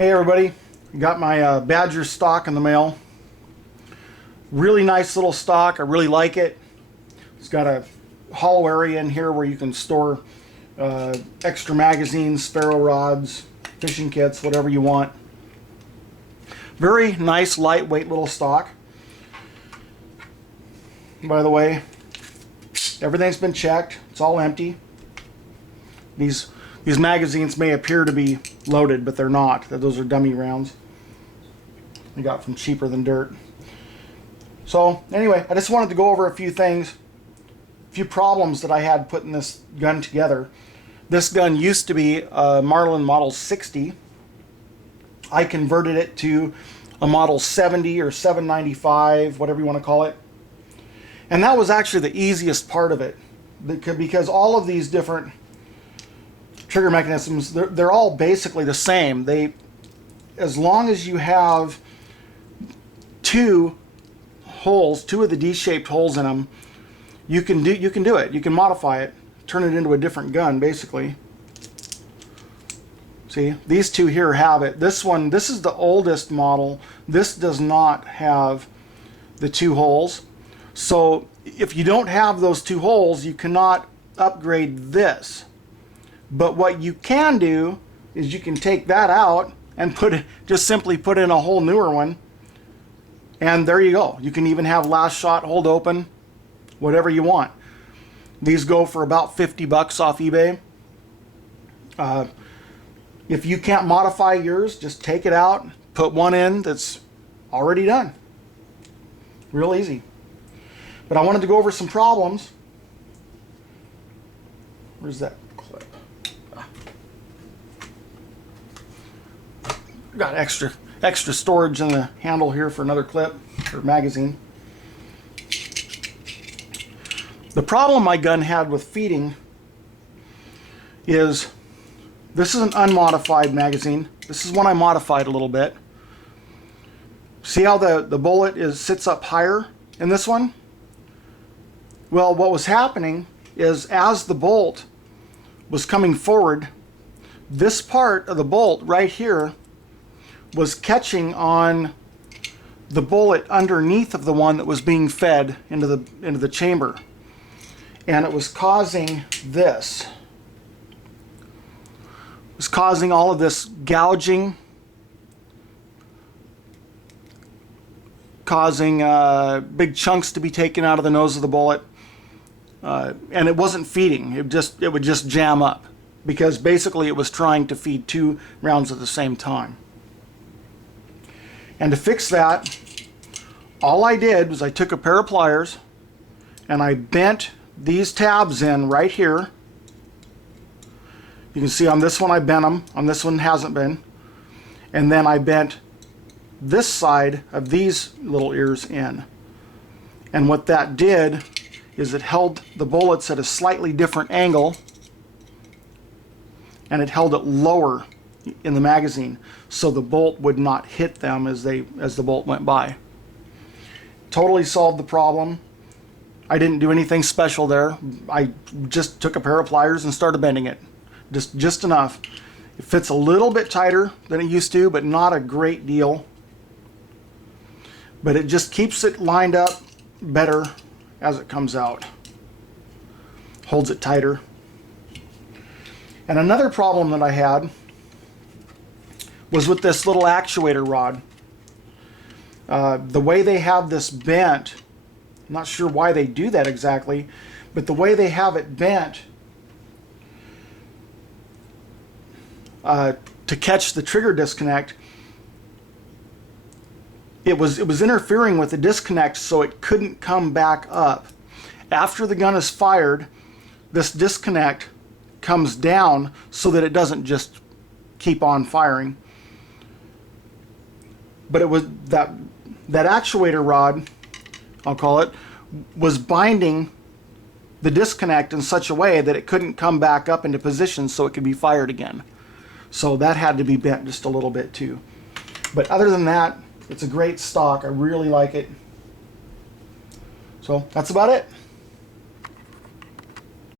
Hey everybody, got my Badger stock in the mail. Really nice little stock, I really like it. It's got a hollow area in here where you can store extra magazines, ferro rods, fishing kits, whatever you want. Very nice, lightweight little stock. By the way, everything's been checked, it's all empty. These magazines may appear to be loaded, but they're not. Those are dummy rounds I got from Cheaper Than Dirt. So anyway, I just wanted to go over a few things, a few problems that I had putting this gun together. This gun used to be a Marlin Model 60. I converted it to a Model 70 or 795, whatever you want to call it. And that was actually the easiest part of it, because all of these different trigger mechanisms, they're all basically the same. As long as you have two holes, two of the D-shaped holes in them, you can do it. You can modify it, turn it into a different gun, basically. See, these two here have it. This one, this is the oldest model. This does not have the two holes. So if you don't have those two holes, you cannot upgrade this. But what you can do is you can take that out and just simply put in a whole newer one, and there you go. You can even have last shot, hold open, whatever you want. These go for about 50 bucks off eBay. If you can't modify yours, just take it out, put one in that's already done. Real easy. But I wanted to go over some problems. Where's that clip? Got extra storage in the handle here for another clip or magazine. The problem my gun had with feeding is this is an unmodified magazine. This is one I modified a little bit. See how the bullet sits up higher in this one? Well, what was happening is as the bolt was coming forward, this part of the bolt right here was catching on the bullet underneath of the one that was being fed into the chamber, and it was causing this. It was causing all of this gouging, causing big chunks to be taken out of the nose of the bullet, and it wasn't feeding. It would just jam up, because basically it was trying to feed two rounds at the same time. And to fix that, all I did was I took a pair of pliers and I bent these tabs in right here. You can see on this one I bent them, on this one hasn't been. And then I bent this side of these little ears in. And what that did is it held the bullets at a slightly different angle, and it held it lower in the magazine, so the bolt would not hit them as the bolt went by. Totally solved the problem. I didn't do anything special there. I just took a pair of pliers and started bending it. Just enough. It fits a little bit tighter than it used to, but not a great deal. But it just keeps it lined up better as it comes out. Holds it tighter. And another problem that I had was with this little actuator rod. The way they have this bent, I'm not sure why they do that exactly, but the way they have it bent to catch the trigger disconnect, it was interfering with the disconnect, so it couldn't come back up. After the gun is fired, this disconnect comes down so that it doesn't just keep on firing. But it was that actuator rod, I'll call it, was binding the disconnect in such a way that it couldn't come back up into position so it could be fired again. So that had to be bent just a little bit too. But other than that, it's a great stock. I really like it. So that's about it.